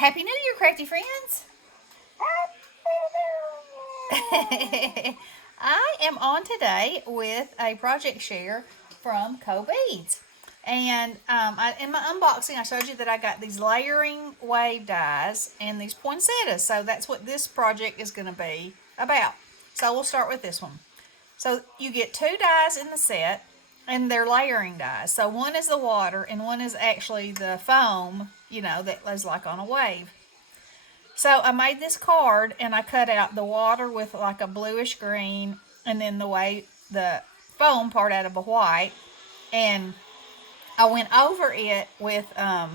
Happy New Year, crafty friends! I am on today with a project share from Co-Beads. And in my unboxing, I showed you that I got these layering wave dies and these poinsettias. So that's what this project is going to be about. So we'll start with this one. So you get two dies in the set, and they're layering dies. So one is the water, and one is actually the foam, that is like on a wave. So I made this card and I cut out the water with like a bluish green and then the foam part out of a white, and I went over it with a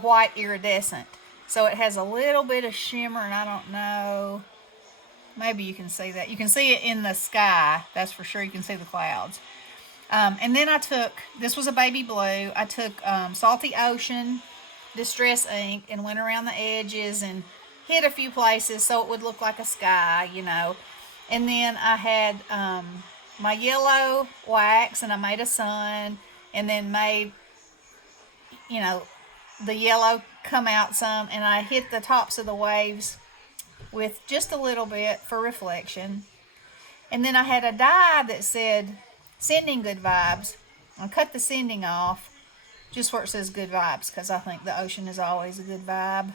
white iridescent. So it has a little bit of shimmer, and I don't know, maybe you can see that. You can see it in the sky, that's for sure. You can see the clouds. And then this was a baby blue. I took Salty Ocean Distress ink and went around the edges and hit a few places so it would look like a sky. And then I had my yellow wax, and I made a sun, and then made, the yellow come out some, and I hit the tops of the waves with just a little bit for reflection. And then I had a die that said sending good vibes. I cut the sending off just where it says good vibes, because I think the ocean is always a good vibe.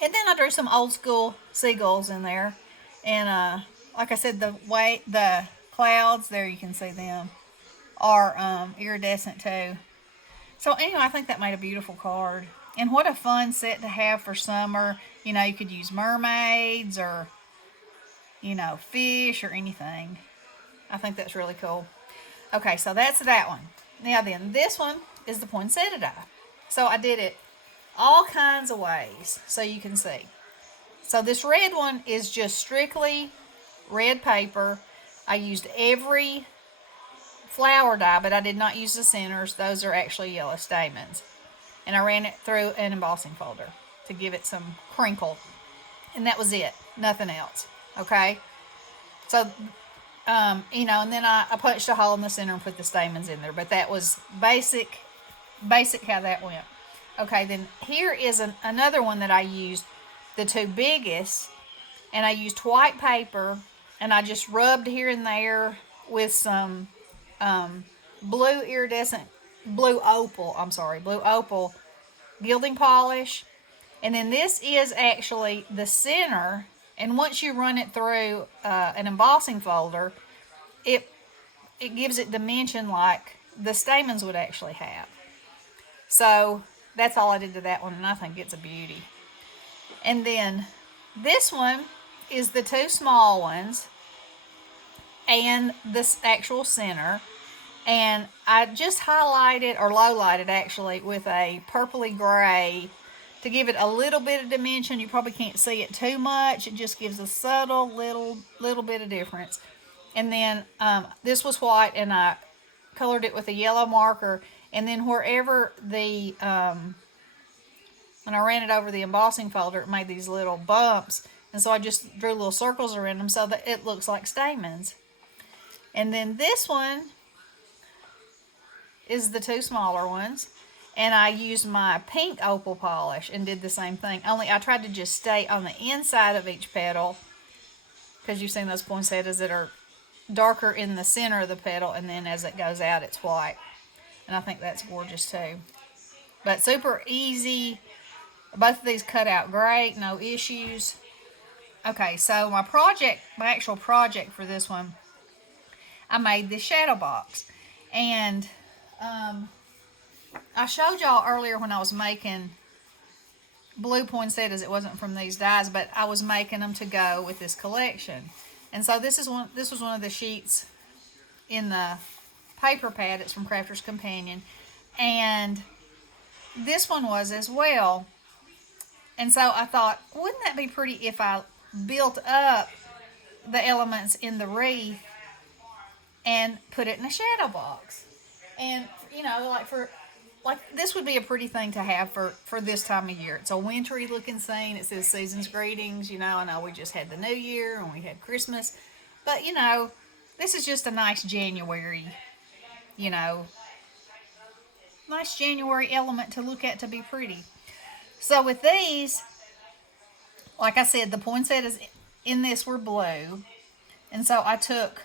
And then I drew some old school seagulls in there. And like I said, the clouds, there you can see them, are iridescent too. So anyway, I think that made a beautiful card. And what a fun set to have for summer. You could use mermaids or, fish or anything. I think that's really cool. Okay, so that's that one. Now then, this one is the poinsettia die. So I did it all kinds of ways so you can see. So this red one is just strictly red paper. I used every flower die, but I did not use the centers. Those are actually yellow stamens. And I ran it through an embossing folder to give it some crinkle. And that was it. Nothing else. Okay? So, and then I punched a hole in the center and put the stamens in there. But that was basic how that went. Okay, then here is another one that I used, the two biggest, and I used white paper, and I just rubbed here and there with some blue opal gilding polish. And then this is actually the center, and once you run it through an embossing folder, it gives it dimension like the stamens would actually have. So that's all I did to that one, and I think it's a beauty. And then this one is the two small ones and this actual center. And I just highlighted, or low lighted actually, with a purpley gray to give it a little bit of dimension. You probably can't see it too much. It just gives a subtle little bit of difference. And then this was white, and I colored it with a yellow marker. And then wherever when I ran it over the embossing folder, it made these little bumps. And so I just drew little circles around them so that it looks like stamens. And then this one is the two smaller ones. And I used my pink opal polish and did the same thing. Only I tried to just stay on the inside of each petal, because you've seen those poinsettias that are darker in the center of the petal, and then as it goes out, it's white. And I think that's gorgeous too. But super easy. Both of these cut out great, no issues. Okay, so my actual project for this one, I made this shadow box. And I showed y'all earlier when I was making blue poinsettias, it wasn't from these dies, but I was making them to go with this collection. And so this was one of the sheets in the paper pad. It's from Crafter's Companion, and this one was as well. And so I thought, wouldn't that be pretty if I built up the elements in the wreath and put it in a shadow box? And like this would be a pretty thing to have for this time of year. It's a wintry looking scene. It says season's greetings. I know we just had the New Year and we had Christmas, but this is just a nice January nice January element to look at to be pretty. So with these, like I said, the poinsettias in this were blue. And so I took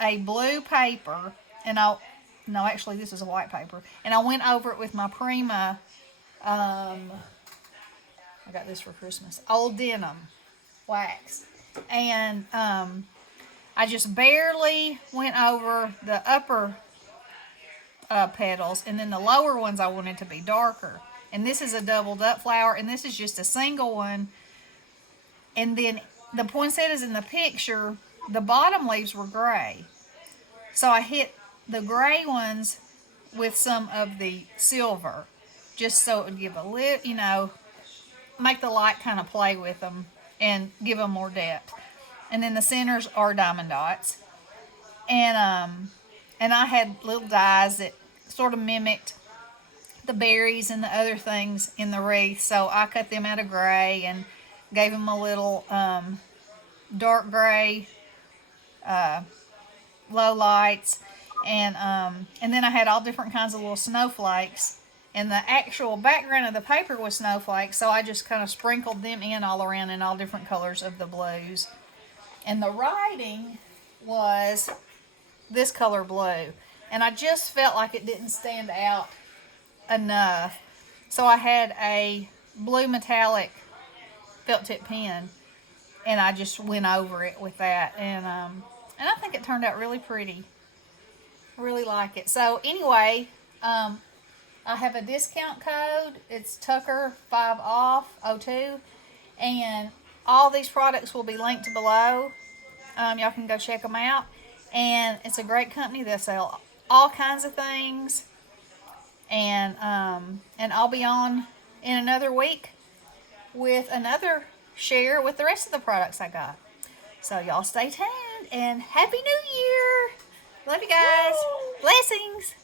a blue paper and no, actually this is a white paper. And I went over it with my Prima, I got this for Christmas, old denim wax. And I just barely went over the upper petals, and then the lower ones I wanted to be darker. And this is a doubled up flower, and this is just a single one. And then the poinsettias in the picture, the bottom leaves were gray. So I hit the gray ones with some of the silver, just so it would give a little, make the light kind of play with them and give them more depth. And then the centers are diamond dots. And I had little dies that sort of mimicked the berries and the other things in the wreath. So I cut them out of gray and gave them a little dark gray low lights. And then I had all different kinds of little snowflakes. And the actual background of the paper was snowflakes. So I just kind of sprinkled them in all around in all different colors of the blues. And the writing was this color blue. And I just felt like it didn't stand out enough. So I had a blue metallic felt tip pen, and I just went over it with that. And I think it turned out really pretty. I really like it. So anyway, I have a discount code. It's TUCKER5OFF02. And all these products will be linked below. Y'all can go check them out. And it's a great company. They sell all kinds of things. And I'll be on in another week with another share with the rest of the products I got. So y'all stay tuned and Happy New Year. Love you guys. Blessings.